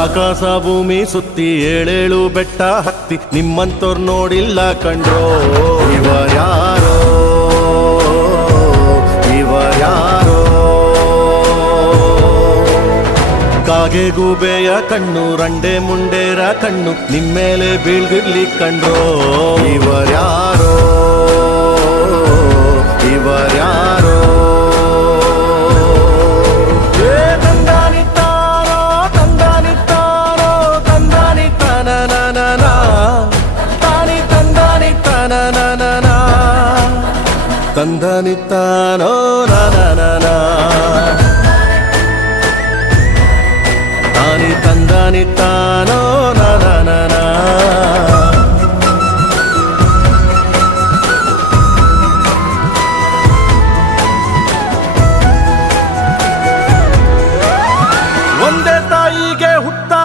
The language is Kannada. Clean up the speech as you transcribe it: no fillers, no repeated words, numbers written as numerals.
ಆಕಾಶ ಭೂಮಿ ಸುತ್ತಿ ಏಳೇಳು ಬೆಟ್ಟ ಹತ್ತಿ ನಿಮ್ಮಂತೋರ್ ನೋಡಿಲ್ಲ ಕಂಡ್ರೋ. ಇವರ್ಯಾರೋ ಇವರ್ಯಾರೋ ಕಾಗೆ ಗೂಬೆಯ ಕಣ್ಣು ರಂಡೆ ಮುಂಡೇರ ಕಣ್ಣು ನಿಮ್ಮೇಲೆ ಬೀಳ್ದಿರ್ಲಿ ಕಂಡ್ರೋ. ಇವರ್ಯಾರೋ ಇವರ್ಯಾರೋ ತಂದಾನಿತ್ತಾರೋ ತಂದಾನಿತ್ತಾರೋ ತಂದಾನಿ ತನನನ ತಾನಿ ತಂದಾನಿ ತನನನ ತಂದಾನಿತ್ತಾನೋ ನನನನ ತಾನಿ ತಂದಾನಿತ್ತಾನೋ ನನನನ. ಒಂದೇ ತಾಯಿಗೆ